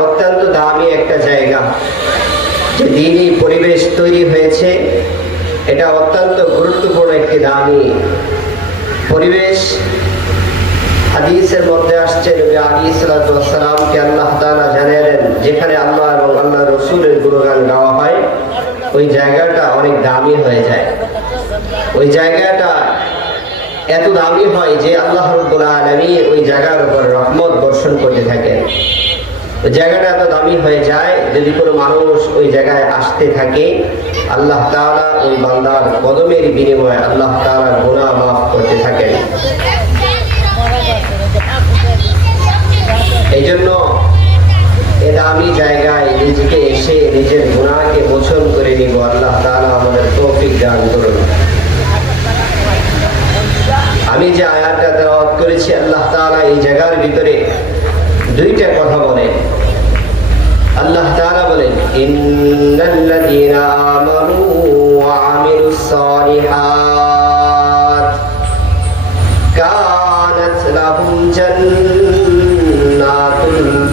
অত্যন্ত দামি একটা জায়গা। যে দিনই পরিবেশ তৈরি হয়েছে, এটা অত্যন্ত গুরুত্বপূর্ণ একটি দামি পরিবেশ। ওই জায়গাটা অনেক দামি হয়ে যায়। ওই জায়গাটা এত দামি হয় যে আল্লাহ ওই জায়গার উপর রহমত বর্ষণ করতে থাকেন। জায়গাটা এত দামি হয়ে যায়, যদি কোনো মানুষ ওই জায়গায় আসতে থাকে, আল্লাহ তাআলা ওই বান্দার কদমের বিনিময়ে আল্লাহ তাআলা গুনাহ মাফ করতে থাকেন। এই জন্য এ দামি জায়গায় নিজেকে এসে নিজের গুণাকে মোচন করে নিব, আল্লাহ তাআলা আমাদের তৌফিক দান করুন। আমি যে আয়াতটা তেলাওয়াত করেছি, আল্লাহ তাআলা এই জায়গার ভিতরে দুইটা কথা বলেন। ইন্নাল্লাযীনা আমানু ওয়া আমিলুস সালিহাত কানাত লাহুম জান্নাতুল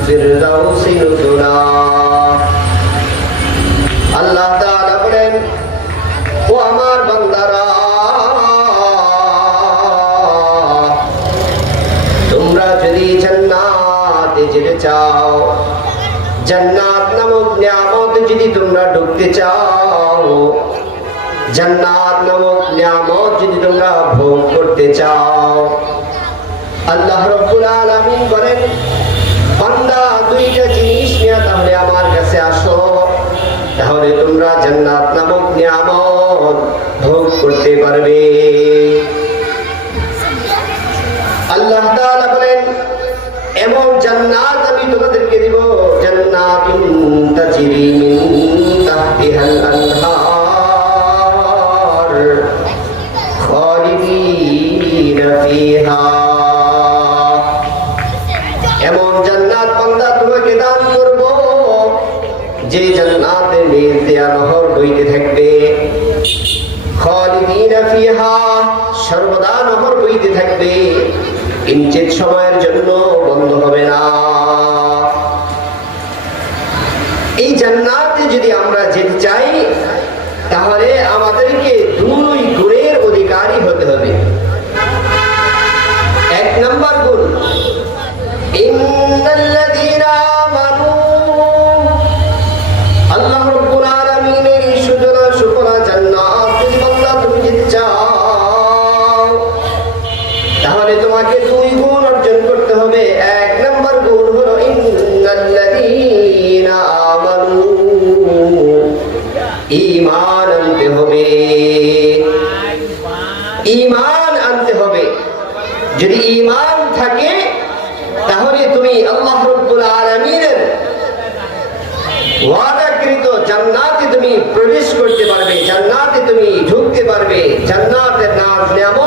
ফিরদাউসি নুজুলা আল্লাহ তাআলা বলেন, ও আমার বান্দারা, তোমরা যদি জান্নাতে যেতে চাও জান্নাত নামক নিয়ামত যদি তোমরা ঢুকতে চাও, জান্নাত নামক নিয়ামত যদি তোমরা ভোগ করতে চাও, আল্লাহ রব্বুল আলামিন বলেন, বান্দা, দুইটা জিনিস নিয়ে তাহলে আমার কাছে আসো। তাহলে তোমরা জান্নাত নামক নিয়ামত ভোগ করতে পারবে। আল্লাহ তাআলা বলেন, এমন জান্নাত আমি তোমাদেরকে খালিদিনা এমন জান্নাত বান্দা তোমাকে দান করব, যে জান্নাতের নিজ নহর বইতে থাকবে। খালিদিনা ফিহা, সর্বদা নহর বইতে থাকবে। কিঞ্চিত সময়ের জন্য বন্ধ হবে না। এই জান্নাতে যদি আমরা যেতে চাই তাহলে আমাদেরকে দুই গুণের অধিকারী হতে হবে। ঈমান আনতে হবে। যদি ইমান থাকে, তাহলে তুমি আল্লাহ রাব্বুল আলামিনের ওয়াদাকৃত জান্নাতে তুমি প্রবেশ করতে পারবে, জান্নাতে তুমি ঢুকতে পারবে, জান্নাতের নাম নিয়ামত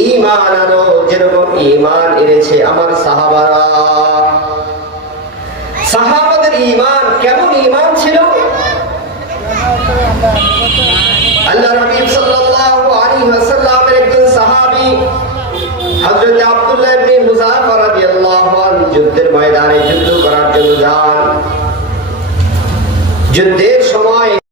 ঈমান আনো, যেরকম ঈমান এনেছে আমার সাহাবারা। সাহাবাদের ঈমান কেমন ঈমান ছিল? আল্লাহ নবী সাল্লাল্লাহু আলাইহি ওয়াসাল্লামের একজন সাহাবী, হযরত আব্দুল্লাহ ইবনে মুযাফা রাদিয়াল্লাহু আনহু যুদ্ধের ময়দানে যুদ্ধ করার জন্য যান। যুদ্ধে